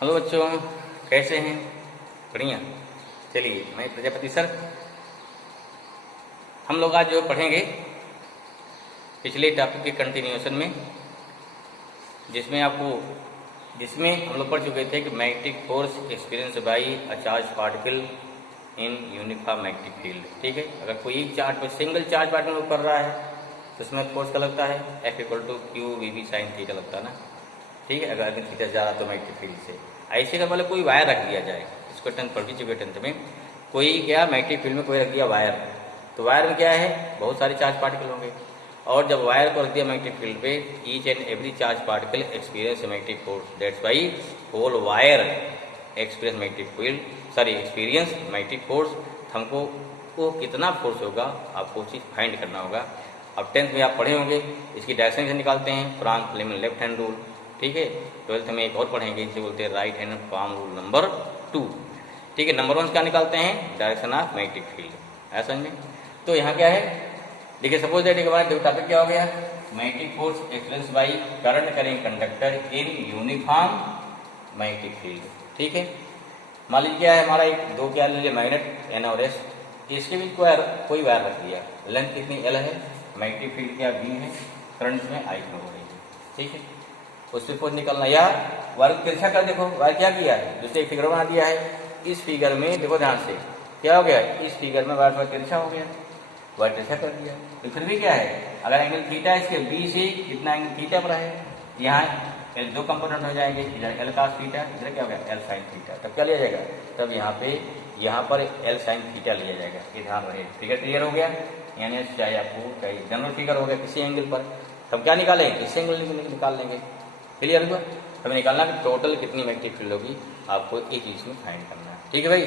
Hello बच्चों, कैसे हैं? बढ़िया। चलिए, मैं प्रजापति सर। हम लोग आज जो पढ़ेंगे पिछले टॉपिक के कंटिन्यूएशन में, जिसमें हम लोग पढ़ चुके थे कि magnetic force experience by a charge particle in uniform magnetic field. ठीक है, अगर कोई एक चार्ज पर सिंगल चार्ज पार्टिकल कर रहा है तो उसमें फोर्स क्या लगता है? F = q sin थीटा लगता है ना। ठीक है, अगर थीटा जा रहा तो मैग्नेटिक फील्ड से ऐसे अगर मतलब कोई वायर रख दिया जाए, इसको टेंथ पढ़ चुके टेंथ में, कोई क्या मैग्नेटिक फील्ड में कोई रख दिया वायर, तो वायर में क्या है? बहुत सारे चार्ज पार्टिकल होंगे, और जब वायर को रख दिया मैग्नेटिक फील्ड पे, each and every charge particle experience magnetic force, that's why whole wire experience magnetic field, experience magnetic force. हमको वो कितना फोर्स होगा आपको चीज़ फाइंड करना होगा। अब टेंथ में आप पढ़े होंगे, इसकी डायरेक्शन से निकालते हैं, Frank Fleming left hand rule. ठीक है, ट्वेल्थ में एक और पढ़ेंगे, इसे बोलते हैं right hand palm rule number 2। ठीक है, नंबर 1 क्या निकालते हैं? Direction of magnetic field. ऐसा समझ में? तो यहाँ क्या है, देखिए सपोज दैट एक हमारा टॉपिक क्या हो गया? Magnetic force experience by current current conductor in uniform magnetic field. ठीक है, मान लीजिए क्या है हमारा, एक दो क्या ले लीजिए मैग्नेट N और S, इसके बीच कोई वायर रख दिया, लेंथ कितनी L है, मैग्नेटिक फील्ड क्या V है, करंट में I फ्लो हो रही है। ठीक है, उससे फोर्स निकलना, या वायर तिरछा कर देखो, वायर क्या किया है, दूसरे एक फिगर बना दिया है। इस फिगर में देखो ध्यान से, क्या हो गया? इस फिगर में वायर तिरछा हो गया, वायर तिरछा कर दिया, तो फिर भी क्या है, अगर एंगल थीटा इसके बी से कितना एंगल थीटा पर है, यहाँ दो कंपोनेंट हो जाएंगे, इधर L cos थीटा, इधर क्या हो गया? L sin theta. तब क्या लिया जाएगा? तब यहाँ पर L sin थीटा लिया जाएगा। ये ध्यान रहे, फिगर क्लियर हो गया? यानी चाहे आपको कहीं जनरल फिगर हो गया किसी एंगल पर, तब क्या निकालेंगे? इस एंगल निकाल लेंगे। क्लियर हुआ? हमें निकालना कि टोटल कितनी मैग्नेटिक फील्ड होगी, आपको एक चीज में फाइंड करना है। ठीक है भाई,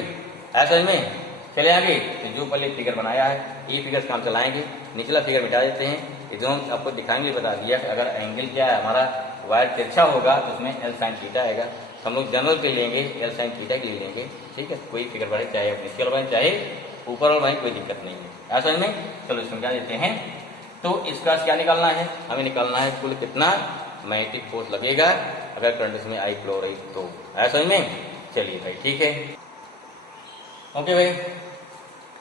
ऐसा में चले आगे। तो जो पहले फिगर बनाया है, ये फिगर काम चलाएंगे, निचला फिगर मिटा देते हैं, ये दोनों आपको दिखाएंगे, बता दिया कि अगर एंगल क्या है हमारा, वायर तिरछा होगा तो उसमें L sin थीटा आएगा। हम लोग जनरल पे लेंगे, L sin थीटा के लिए लेंगे। ठीक है, कोई फिगर बढ़े, चाहे नीचे वाला बने चाहे ऊपर वाला बने, कोई दिक्कत नहीं है। ऐसा में चलो समझा देते हैं। तो इसका क्या निकालना है? हमें निकालना है कुल कितना मैग्नेटिक फोर्स लगेगा अगर करंट में I फ्लो रही तो। ऐसा में चलिए भाई, ठीक है, ओके भाई,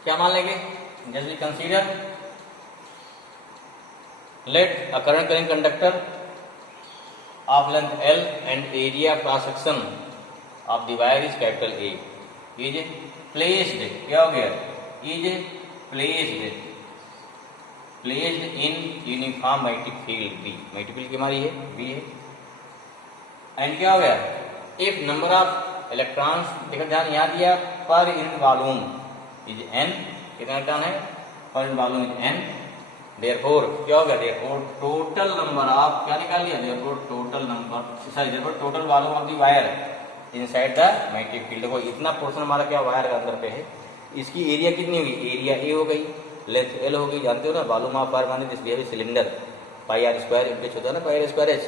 क्या मान लेंगे? Just we consider let a current current conductor of length L and area cross section of the wire is capital A is placed, क्या हो गया? is placed in uniform magnetic field B, magnetic field की हमारी है B है, and क्या हो गया? if number of electrons, देखो ध्यान यहाँ दिया, per unit volume is N, कितना इलेक्ट्रॉन है? per unit volume is N, therefore क्या हो गया? therefore total number of, क्या निकाल लिया? therefore total number, sorry, therefore total volume of the wire inside the magnetic field। देखो इतना पोर्शन हमारा क्या वायर के अंदर पे है, इसकी एरिया कितनी होगी? एरिया A हो गई, लेंथ L हो गई, जानते हो ना, वॉल्यूम ऑफ वायर माने this cylinder, pi r square into होता है ना, पाई r square h,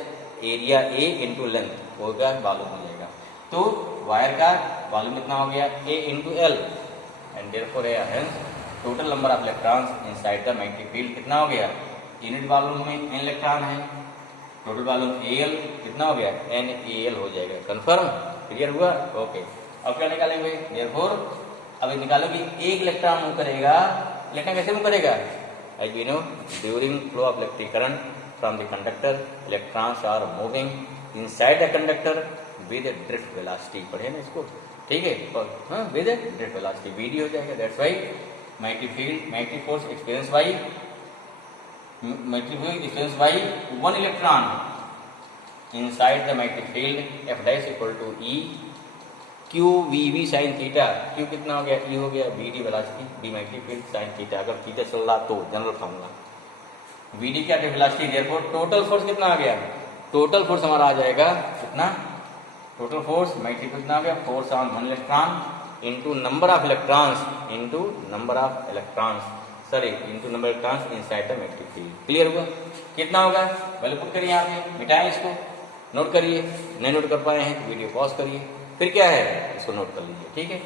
area A into length होगा, वॉल्यूम हो जाएगा। तो वायर का वॉल्यूम कितना हो गया? A into L, and therefore hence total number of electrons inside the magnetic field कितना हो गया? यूनिट वॉल्यूम में n इलेक्ट्रॉन है, टोटल वॉल्यूम Al कितना हो गया? NaL हो जाएगा। कंफर्म? क्लियर हुआ? ओके, अब क्या निकालेंगे? देयरफॉर अब निकालो कि एक इलेक्ट्रॉन मूव करेगा, इलेक्ट्रॉन कैसे मूव करेगा? As we know, during flow of electric current from the conductor, electrons are moving inside the conductor with drift velocity. पढ़े ना इसको? ठीक है, हाँ, विद ड्रिफ्ट वेलोसिटी वीडी हो जाएगा। That's why magnetic field, magnetic force experience by one electron inside the magnetic field F dash equal to E Q VV sin theta. Q कितना हो गया? E हो गया VD velocity, B magnetic field sin theta, अगर theta चल रहा तो general formula, VD क्या वेलोसिटी, देयरफॉर टोटल फोर्स कितना आ गया? टोटल फोर्स हमारा आ जाएगा कितना? टोटल फोर्स मैग्नेटिक कितना आ गया? Force on one electron into number of electrons into number of electrons, sorry into number electrons inside the magnetic field. Clear हुआ? कितना होगा? पहले पुट करिए, यहाँ पे मिटाएं, इसको नोट करिए, नहीं नोट कर पाए हैं तो वीडियो पॉज करिए, फिर क्या है इसको नोट कर लीजिए। ठीक है,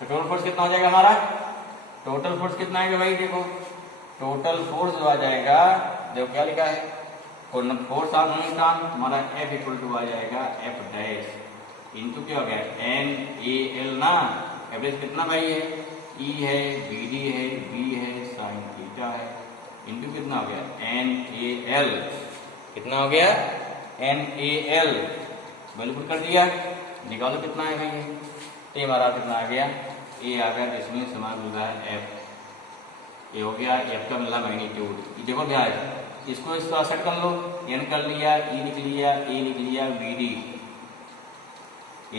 तो टोटल फोर्स कितना हो जाएगा हमारा? टोटल फोर्स कितना आएगा भाई? देखो टोटल फोर्स जो आ जाएगा, देखो क्या लिखा है, फोर्स ऑन वन इलेक्ट्रॉन हमारा F इक्वल टू आ जाएगा F डैश इंटू क्या हो गया NaL ना, एवरेज कितना भाई है, E है, BD है, B है, साइन थीटा है, इंटू कितना हो गया NaL, कितना हो गया NaL, वैल्यू पुट कर दिया, निकालो कितना है भाई ये हमारा कितना आ गया, ए आ गया, इसमें समान मिल रहा है F, ये हो गया F का मिला मैग्नीट्यूड। देखो क्या है, इसको इस तरह सेट कर लो, N कर लिया, E लिख लिया, A लिख लिया, BD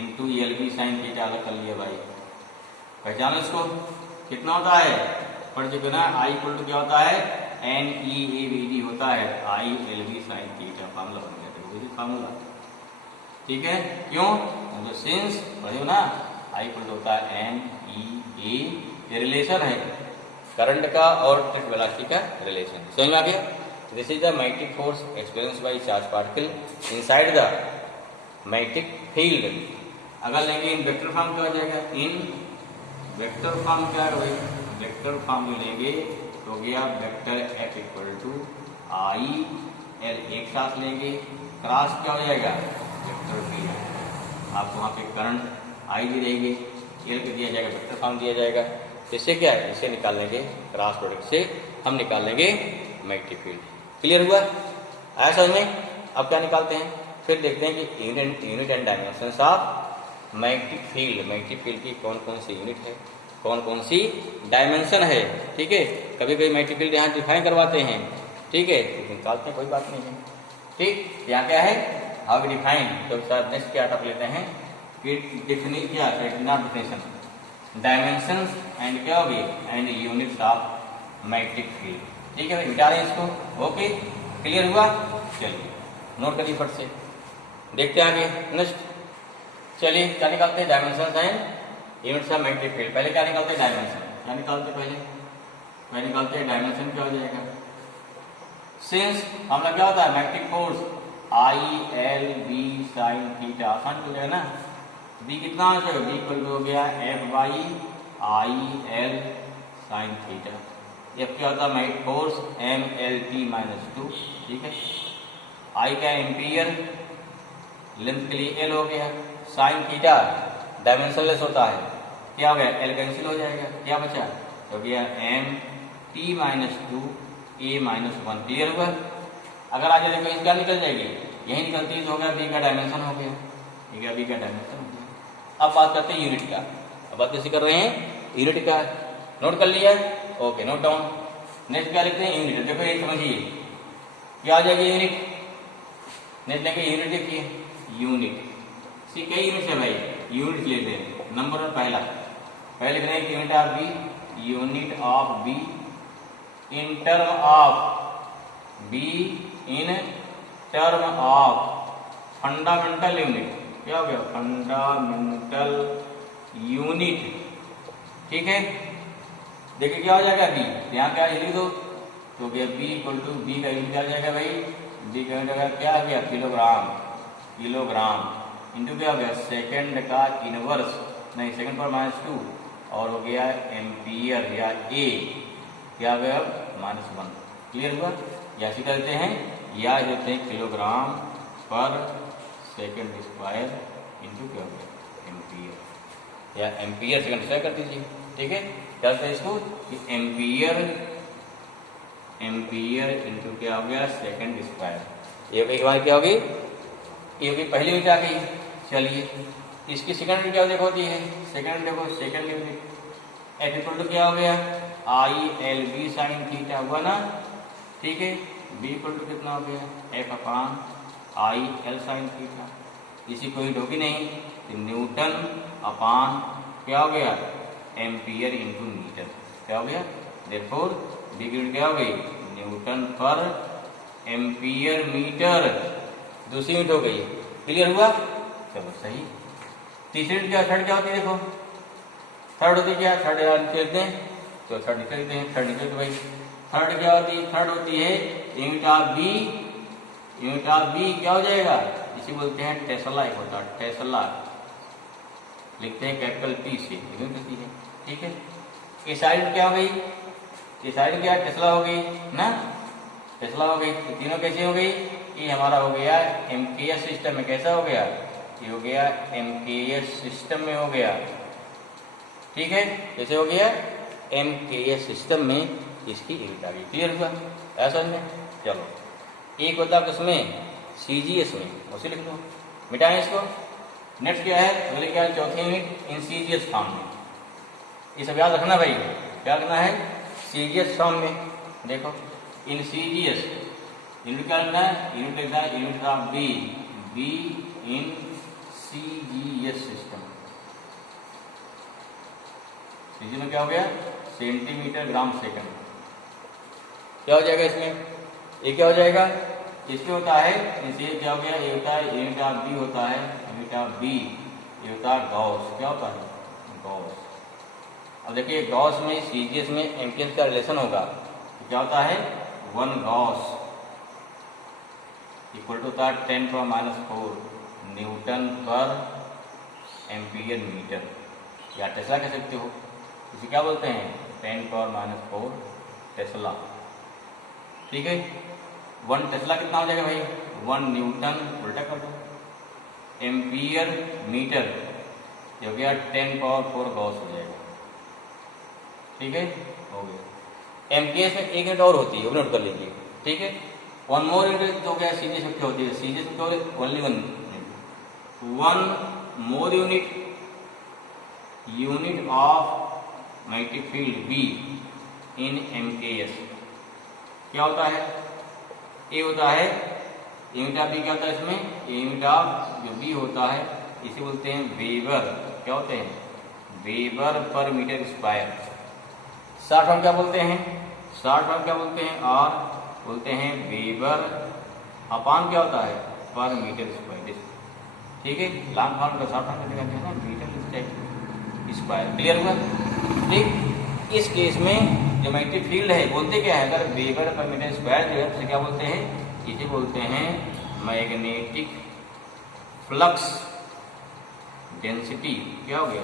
into LB sine theta अलग कर लिया भाई, पहचानो इसको, कितना होता है पढ़ चुके ना, I इक्वल टू क्या होता है NeABD होता है, ILB साइन थीटा, फार्मूला बन गया, देखो फार्मूला, ठीक है, क्यों, तो सिंस पढ़े ना, I इक्वल टू होता है NeA, ये रिलेशन है करंट का और टेस्ट वेलोसिटी का रिलेशन, समझ में आ गया। This is the magnetic force experienced by charge particle inside the magnetic field. अगर लेंगे इन वेक्टर फॉर्म क्या हो जाएगा, इन वेक्टर फॉर्म क्या है भाई, वेक्टर फॉर्म में लेंगे तो गया vector F equal to IL, एक साथ लेंगे, क्रॉस क्या हो जाएगा वेक्टर फील्ड, आपको वहाँ पे करंट I दी रहेगी, L को दिया जाएगा, वेक्टर फॉर्म दिया जाएगा, इससे क्या है, इसे निकाल लेंगे, क्रॉस प्रोडक्ट से हम निकाल लेंगे मैग्नेटिक फील्ड। क्लियर हुआ, आया समझ में। अब क्या निकालते हैं, फिर देखते हैं कि unit and dimensions of magnetic field, magnetic field की कौन कौन सी यूनिट है, कौन कौन सी डायमेंशन है, ठीक है, कभी कभी मैग्नेटिक फील्ड यहाँ डिफाइन करवाते हैं, ठीक है, तो निकालते हैं, कोई बात नहीं है, ठीक, यहाँ क्या है हाउ वी डिफाइन, तो सर नेक्स्ट क्या टॉपिक लेते हैं कि डिफिनेशन डायमेंशंस एंड क्या होगी and units of magnetic field, ठीक है भाई, मिटा रहे हैं इसको, ओके, क्लियर हुआ, चलिए नोट करिए फट से, देखते हैं आगे नेक्स्ट, चलिए क्या निकालते हैं dimensions and units of magnetic field. पहले क्या निकालते हैं डायमेंशन, क्या निकालते हैं पहले निकालते हैं डायमेंशन, क्या हो जाएगा, सिंस हम लोग क्या होता है magnetic force ILB sine theta, आसान हो जाएगा ना, B कितना हो जाएगा, B इक्वल हो गया F by IL sine theta, F क्या होता है मैग्नेटिक फोर्स MLT माइनस 2, ठीक है, I का एम्पियर, लेंथ के लिए L हो गया, साइन थीटा डायमेंशनलेस होता है, क्या हो गया L कैंसिल हो जाएगा, क्या बचा हो गया MT minus 2 A minus 1, clear हुआ। अगर आ जाए देखो क्या निकल जाएगी, यही निकलती है, तो हो गया B का डायमेंशन हो गया, ठीक है, B का डायमेंशन हो गया। अब बात करते हैं यूनिट का, अब बात कैसे कर रहे हैं यूनिट का, नोट कर लिया, ओके, नोट डाउन, नेक्स्ट क्या लिखते हैं यूनिट, देखो ये समझिए क्या आ जाएगी यूनिट, नेक्स्ट लेंगे यूनिट, देखिए यूनिट, सी कई यूनिट है भाई, यूनिट लेते हैं, नंबर वन पहले लिख रहे हैं unit of B, unit of B in term of B in term of fundamental unit, क्या हो गया फंडामेंटल यूनिट, ठीक है, देखिए क्या हो जाएगा बी, यहाँ क्या लिख दो, तो गया बी इक्वल टू बी का यूनिट क्या हो जाएगा भाई, बी का यूनिट क्या आ गया किलोग्राम, किलोग्राम इंटू क्या हो गया सेकंड का इनवर्स, नहीं सेकंड पर माइनस 2, और हो गया एम्पियर या ए, क्या हो गया -1, क्लियर हुआ, या ऐसे करते हैं या देते हैं किलोग्राम पर सेकंड स्क्वायर इंटू क्या हो गया एम्पियर, या एम्पियर सेकंड स्क्वायर कर दीजिए, ठीक है, क्या करते हैं इसको कि एम्पियर इंटू क्या हो गया सेकंड स्क्वायर, ये एक बार क्या होगी, ये होगी पहली यूनिट आ गई, चलिए इसकी सेकंड यूनिट क्या देखो होती है, सेकंड देखो second unit F equal to क्या हो गया ILB साइन थीटा हुआ ना, ठीक है, B इक्वल टू कितना हो गया F अपान IL साइन थीटा, इसी कोई होगी नहीं, तो न्यूटन अपान क्या हो गया एम्पियर इंटू मीटर, क्या हो गया, देयरफॉर B की यूनिट क्या हो गई न्यूटन पर एम्पियर मीटर, दूसरी यूनिट हो गई, क्लियर हुआ, चलो सही। तीसरी यूनिट क्या, थर्ड क्या होती है, देखो थर्ड होती क्या, थर्ड लिखते हैं, तो थर्ड लिख लेते हैं, थर्ड लिख भाई, थर्ड क्या होती है, थर्ड होती है unit of B, unit of B क्या हो जाएगा, इसी बोलते हैं टेस्ला, एक होता है टेस्ला, लिखते हैं कैपिटल T से, यूनिट होती है, ठीक है। ये साइड क्या हो गई, ये साइड क्या टेस्ला हो गई ना, टेस्ला हो गई, तो तीनों कैसे हो गई, ये हमारा हो गया एम्पियर सिस्टम में कैसा हो गया, ये हो गया MKS सिस्टम में हो गया, ठीक है, जैसे हो गया MKS सिस्टम में इसकी यूनिट आ गई। क्लियर हुआ ऐसा में? चलो एक होता है किसमें, CGS में, उसे लिख लो, मिटाएं इसको। नेक्स्ट क्या है, बोले क्या है, चौथी यूनिट इन CGS फॉर्म में। ये सब याद रखना भाई, क्या रखना है, CGS फॉर्म में। देखो इन CGS यूनिट क्या लिखना है, यूनिट लिखना है unit of B in CGS system. CGS में क्या हो गया, सेंटीमीटर ग्राम सेकंड। क्या हो जाएगा इसमें, ये क्या हो जाएगा, इसमें होता है, इसलिए क्या हो गया, ये होता है यूनिट ऑफ बी होता है, यूनिट ऑफ बी ये होता है गॉस। क्या होता है, गॉस। अब देखिए गॉस में CGS में एम्पियर का रिलेशन होगा, तो क्या होता है, 1 गॉस इक्वल टू होता है 10⁻⁴ न्यूटन पर एम्पियर मीटर, या टेस्ला कह सकते हो। इसे क्या बोलते हैं, 10⁻⁴ टेस्ला, ठीक है। 1 टेस्ला कितना हो जाएगा भाई, 1 न्यूटन, उल्टा कर दो, एम्पियर मीटर ये हो गया 10⁴ गॉस हो जाएगा, ठीक है, हो गया। MKS में एक यूनिट और होती है, वो नोट कर लीजिए, ठीक है। 1 मोर यूनिट तो क्या CGS में क्या होती है, CGS में क्या होती है, only 1 more unit of magnetic field B in MKS क्या होता है, ये होता है यूनिट ऑफ B। क्या होता है इसमें, यूनिट ऑफ जो B होता है इसे बोलते हैं वेबर। क्या होते हैं, weber per metre square. Short form क्या बोलते हैं, शॉर्ट फॉर्म क्या बोलते हैं, और बोलते हैं वेबर अपान क्या होता है, पर मीटर स्क्वायर, ठीक है। लॉन्ग फॉर्म का शॉर्ट फॉर्म कहते हैं ना, मीटर स्क्वायर। क्लियर हुआ, ठीक। इस केस में जो मैग्नेटिक फील्ड है बोलते क्या है, अगर वेबर पर मीटर स्क्वायर जो है उसे क्या बोलते हैं, इसे बोलते हैं मैग्नेटिक फ्लक्स डेंसिटी। क्या हो गया,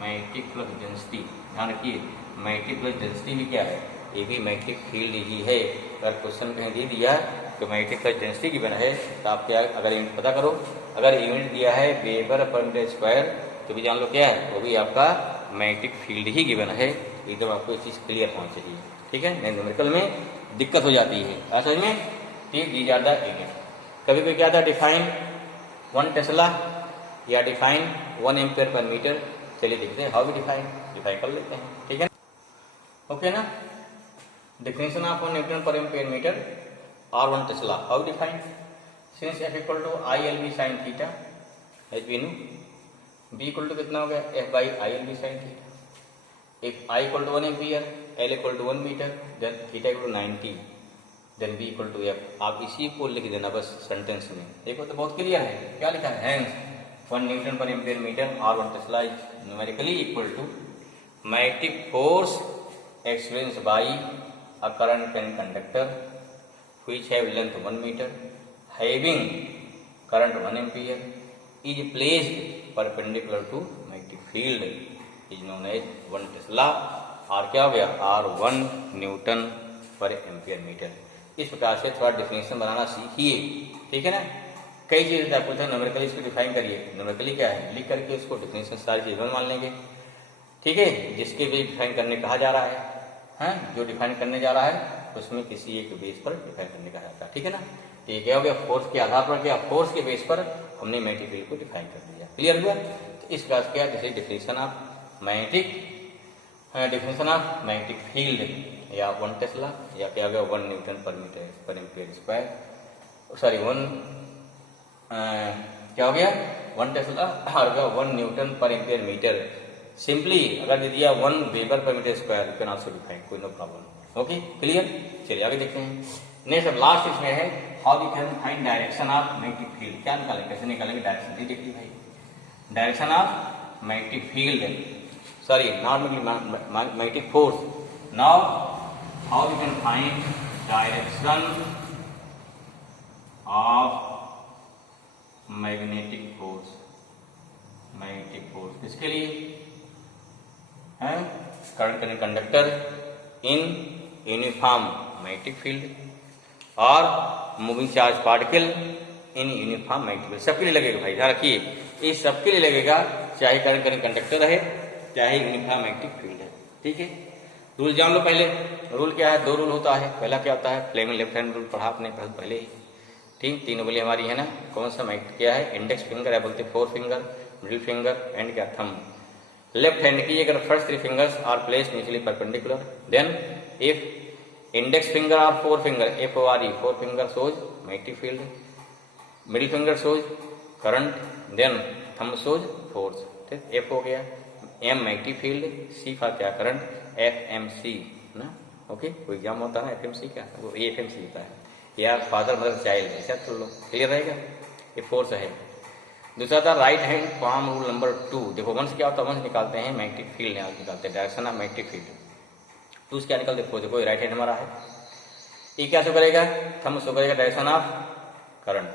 मैग्नेटिक फ्लक्स डेंसिटी। ध्यान रखिए मैग्नेटिक फ्लक्स डेंसिटी भी क्या है, ये भी मैग्नेटिक फील्ड ही है। अगर क्वेश्चन कहीं दे दिया तो मैग्नेटिक फ्लक्स डेंसिटी की बना है तो आप क्या, अगर यूनिट पता करो, अगर यूनिट दिया है वेबर पर मीटर स्क्वायर तो भी जान लो क्या है, वो भी आपका मैग्नेटिक फील्ड ही गिवन है। एकदम आपको ये चीज़ क्लियर होनी चाहिए, ठीक है। नहीं न्यूमेरिकल में दिक्कत हो जाती है असल में, ठीक। दी ज़्यादा यूनिट कभी कोई क्या था, डिफाइन 1 टेस्ला या डिफाइन 1 एम्पियर पर मीटर। चलिए देखते हैं हाउ वी डिफाइन कर लेते हैं, ठीक है, ओके ना। definition of 1 newton per ampere metre और 1 tesla, how define, since F equal to ILB sin theta, H B no, B equal to कितना हो गया, F/ILB sin theta. If I equal to 1 ampere, L equal to 1 metre, then theta equal to 90, then B equal to F। आप इसी को लिख देना बस sentence में, देखो तो बहुत क्लियर है। क्या लिखा है, hence 1 newton per ampere metre और 1 tesla is numerically equal to magnetic force experienced by a current in conductor which have length 1 meter having current 1 ampere is placed perpendicular to magnetic field is known as 1 Tesla और क्या हो गया, R1 Newton per ampere metre. इस प्रकार से थोड़ा definition बनाना सीखिए, ठीक है ना। कई चीज़ें आपको न्यूमेरिकली इसको डिफाइन करिए, न्यूमेरिकली क्या है लिख करके उसको डिफिनेशन सारी चीज़ें मान लेंगे, ठीक है। जिसके भी डिफाइन करने कहा जा रहा है, हाँ, जो डिफाइन करने जा रहा है उसमें किसी एक बेस पर डिफाइन करने कहा जाता है, ठीक है ना। तो ये क्या हो गया, फोर्स के आधार पर क्या, फोर्स के बेस पर हमने मैग्नेटिक फील्ड को डिफाइन कर दिया। क्लियर हुआ, तो इस प्रकार क्या, जैसे definition of magnetic, definition of magnetic field या 1 टेस्ला या क्या हो गया 1 न्यूटन पर मीटर पर एम्पियर स्क्वायर, सॉरी 1 क्या हो गया 1 टेस्ला और 1 newton per ampere metre. Simply अगर दे दिया 1 weber per metre square, you can also define, कोई नो प्रॉब्लम, ओके क्लियर। चलिए आगे देखते हैं। नेक्स्ट लास्ट इसमें है how we can find direction of magnetic field. क्या निकालेंगे, कैसे निकालेंगे डायरेक्शन, देखिए भाई, direction of magnetic field, sorry not magnetic force. Now how we can find direction of magnetic force, magnetic force किसके लिए है, current conductor in uniform magnetic field और moving charge particle in uniform magnetic field. सबके लिए लगेगा भाई, ध्यान रखिए, इस सबके लिए लगेगा, चाहे करंट कंडक्टर रहे चाहे यूनिफॉर्म मैग्नेटिक फील्ड है। ठीक है, रूल जान लो पहले। रूल क्या है? 2 रूल होता है। पहला क्या होता है? फ्लेमिंग लेफ्ट हैंड रूल पढ़ा आपने पहले ही। ठीक, 3 उंगली हमारी है ना, कौन सा मैग्नेट क्या है? इंडेक्स फिंगर है, बोलते 4 फिंगर, मिडिल फिंगर एंड क्या? थंब। लेफ्ट हैंड की अगर first 3 fingers are placed mutually perpendicular, then if index finger are 4 finger, FORE 4 finger shows magnetic field, middle finger shows current, then thumb shows force. ठीक, F हो गया, M magnetic field, C for क्या? Current, FMC ना। Okay, कोई exam होता है ना FMC का, वो AFMC होता है, या फादर मदर चाइल्ड, ऐसा कर लो, क्लियर रहेगा। ये फोर्स है। दूसरा था right hand palm rule number 2। देखो वंस क्या होता है? वंस निकालते हैं मैग्नेटिक फील्ड, निकालते हैं डायरेक्शन ऑफ मैग्नेटिक फील्ड। तो क्या निकलते? देखो देखो राइट हैंड हमारा है, ये क्या शो करेगा? थंब शो करेगा डायरेक्शन ऑफ करंट,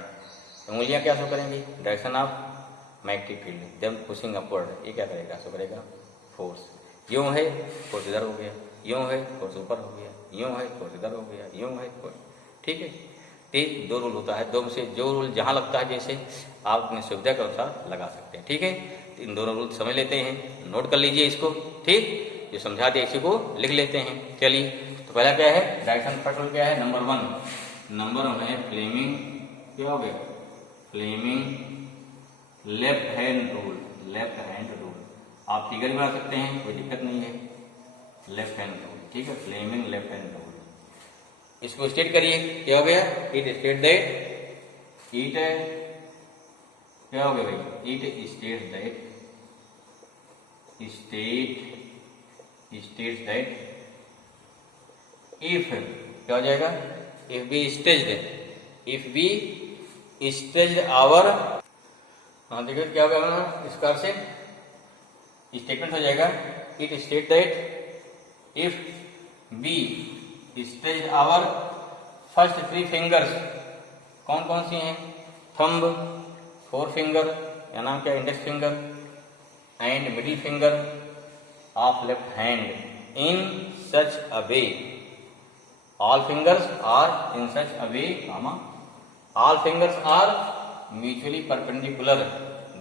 उंगलियां क्या शो करेंगी? Direction of magnetic field, then pushing upward, ये क्या करेगा? शो करेगा फोर्स। यूं है फोर्स इधर हो गया, यूं है फोर्स ऊपर हो गया, यूं है फोर्स इधर हो गया, यूं है फोर्स। ठीक है, ये 2 रूल होता है। 2 में से जो रूल जहां लगता है जैसे आप अपनी सुविधा के अनुसार लगा सकते हैं। ठीक है, तो इन दोनों रूल समझ लेते हैं, नोट कर लीजिए इसको। ठीक, जो समझा दिया इसी को लिख लेते हैं। चलिए, तो पहला क्या है? डायरेक्शन फर्स्ट रूल क्या है? नंबर 1 है फ्लेमिंग, क्या हो गया? Fleming left hand rule, left hand rule. आप फिगर भी बना सकते हैं, कोई दिक्कत नहीं है, लेफ्ट हैंड रूल। ठीक है, फ्लेमिंग लेफ्ट हैंड रूल। इसको स्टेट करिए, क्या हो गया? इट स्टेट दैट, इट क्या हो गया भाई? It state that, states that if, क्या हो जाएगा? If be staged, if be staged our, हाँ देखिए क्या होगा इसका से स्टेटमेंट हो जाएगा। It state that if be stage our first 3 fingers, कौन कौन सी हैं? थंब, 4 फिंगर या नाम क्या? Index finger and middle finger of left hand in such a way, all fingers are in such a way, all fingers are mutually perpendicular,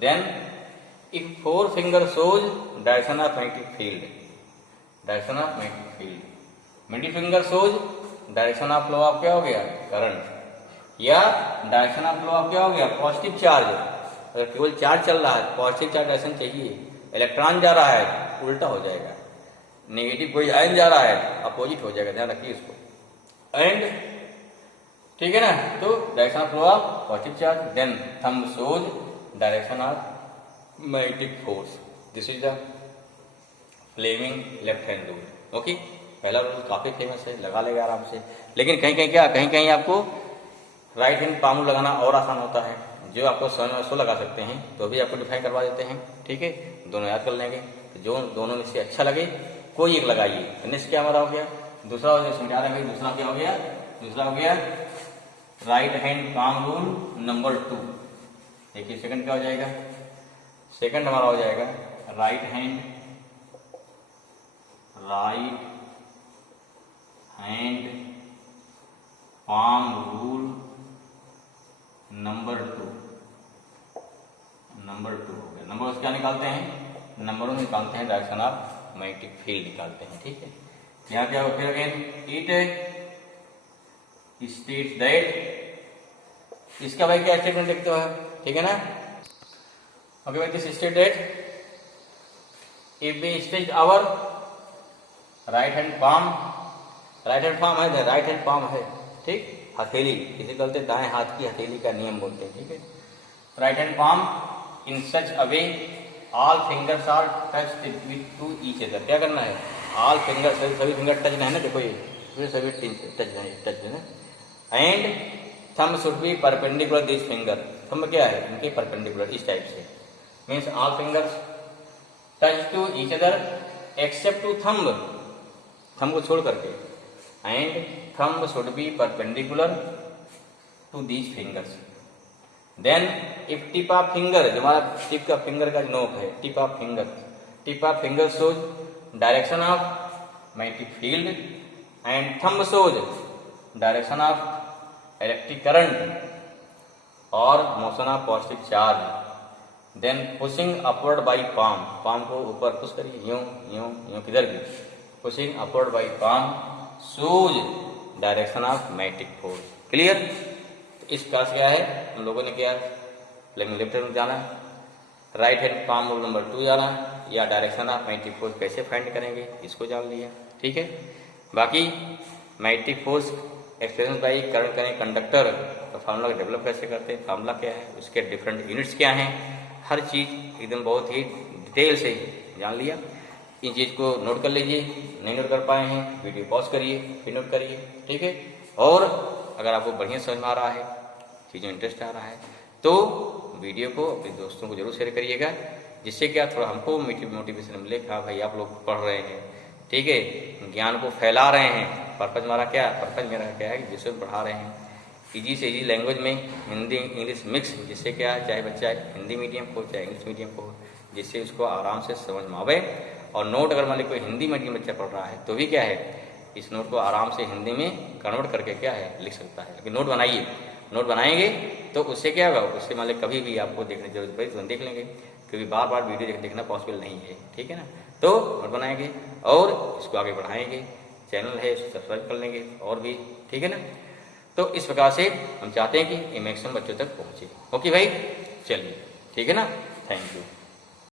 then if 4 finger shows direction of magnetic field, direction of magnetic field, middle finger shows direction of flow of क्या हो गया? Current, या direction of flow of क्या हो गया? Positive charge. अगर केवल charge चल रहा है, पॉजिटिव चार्ज डायरेक्शन चाहिए, इलेक्ट्रॉन जा रहा है उल्टा हो जाएगा, नेगेटिव कोई आयन जा रहा है अपोजिट हो जाएगा, ध्यान रखिए इसको। एंड ठीक है ना, तो direction of flow of positive charge, then thumb shows direction of magnetic force. This is the Fleming left hand rule. Okay, पहला रूल काफी फेमस है, लगा लेगा आराम से। लेकिन कहीं कहीं क्या, कहीं कहीं आपको राइट हैंड पाम लगाना और आसान होता है, जो आपको समझ में सो लगा सकते हैं, तो भी आपको डिफाइन करवा देते हैं। ठीक है, दोनों याद कर लेंगे, जो दोनों में से अच्छा लगे कोई एक लगाइए। नेक्स्ट क्या हमारा हो गया? दूसरा समझा रहे हैं, दूसरा क्या हो गया? दूसरा हो गया right hand palm rule number 2। देखिए सेकंड क्या हो जाएगा? सेकंड हमारा हो जाएगा right hand palm rule number 2। Number 2 हो गया। नंबर क्या निकालते हैं? नंबरों में निकालते हैं डायरेक्शन ऑफ मैग्नेटिक फील्ड निकालते हैं। ठीक है, यहाँ क्या होगा? फिर अगेन इट स्टेट्स दैट, इसका भाई क्या स्टेटमेंट लिखते हो? ठीक है ना? ओके भाई, this state that if we stage our right hand palm, right hand palm है, राइट हैंड पाम है, ठीक, हथेली, किसी कहते दाएं हाथ की हथेली का नियम बोलते हैं। ठीक है, right hand palm in such a way all fingers are touched with to each other. क्या करना है? ऑल फिंगर, सभी फिंगर टच है ना, देखो ये सभी टच है ना। And thumb should be perpendicular this finger, thumb क्या है? इनके परपेंडिकुलर, इस टाइप से, means all fingers touch to each other except to thumb, thumb को छोड़ करके, and thumb should be perpendicular to these fingers. Then if tip of finger, जो हमारा टिप का फिंगर का नोक है, tip of finger shows direction of magnetic field and thumb shows direction of electric current, और motion of positive charge. Then pushing upward by palm, palm को ऊपर push करिए, यूं यूं यूं, किधर भी pushing upward by palm shows direction of magnetic force. Clear? तो इस क्लास क्या है, हम लोगों ने क्या लेफ्ट हैंड में जाना, right hand palm rule number 2 जाना, या डायरेक्शन ऑफ मैग्नेटिक फोर्स कैसे फाइंड करेंगे इसको जान लिया। ठीक है, बाकी magnetic force experience by current करें कंडक्टर तो फार्मूला डेवलप कैसे करते हैं, फार्मूला क्या है, उसके डिफरेंट यूनिट्स क्या हैं, हर चीज़ एकदम बहुत ही डिटेल से जान लिया। इन चीज़ को नोट कर लीजिए, नहीं नोट कर पाए हैं वीडियो पॉज करिए फिर नोट करिए। ठीक है, और अगर आपको बढ़िया समझ में आ रहा है, चीज़ों में इंटरेस्ट आ रहा है, तो वीडियो को अपने दोस्तों को जरूर शेयर करिएगा, जिससे क्या थोड़ा हमको मोटिवेशन मिले। हाँ भाई आप लोग पढ़ रहे हैं, ठीक है, ज्ञान को फैला रहे हैं। पर्पज हमारा क्या है, पर्पज मेरा क्या है कि जिसको बढ़ा रहे हैं इजी से इजी लैंग्वेज में, हिंदी इंग्लिश मिक्स, जिससे क्या है चाहे बच्चा हिंदी मीडियम को चाहे इंग्लिश मीडियम को, जिससे उसको आराम से समझ में आवे। और नोट अगर मान लीजिए कोई हिंदी मीडियम बच्चा पढ़ रहा है तो भी क्या है, इस नोट को आराम से हिंदी में कन्वर्ट करके क्या है लिख सकता है। लेकिन नोट बनाइए, नोट बनाएंगे तो उससे क्या होगा, उससे मान लीजिए कभी भी आपको देखने की जरूरत पड़ी तो देख लेंगे, क्योंकि बार बार वीडियो देखना पॉसिबल नहीं है। ठीक है ना, तो नोट बनाएंगे और इसको आगे बढ़ाएंगे, चैनल है इसको सब्सक्राइब कर लेंगे और भी। ठीक है ना, तो इस प्रकार से हम चाहते हैं कि ये मैक्सिमम बच्चों तक पहुँचे। ओके भाई, चलिए ठीक है ना, थैंक यू।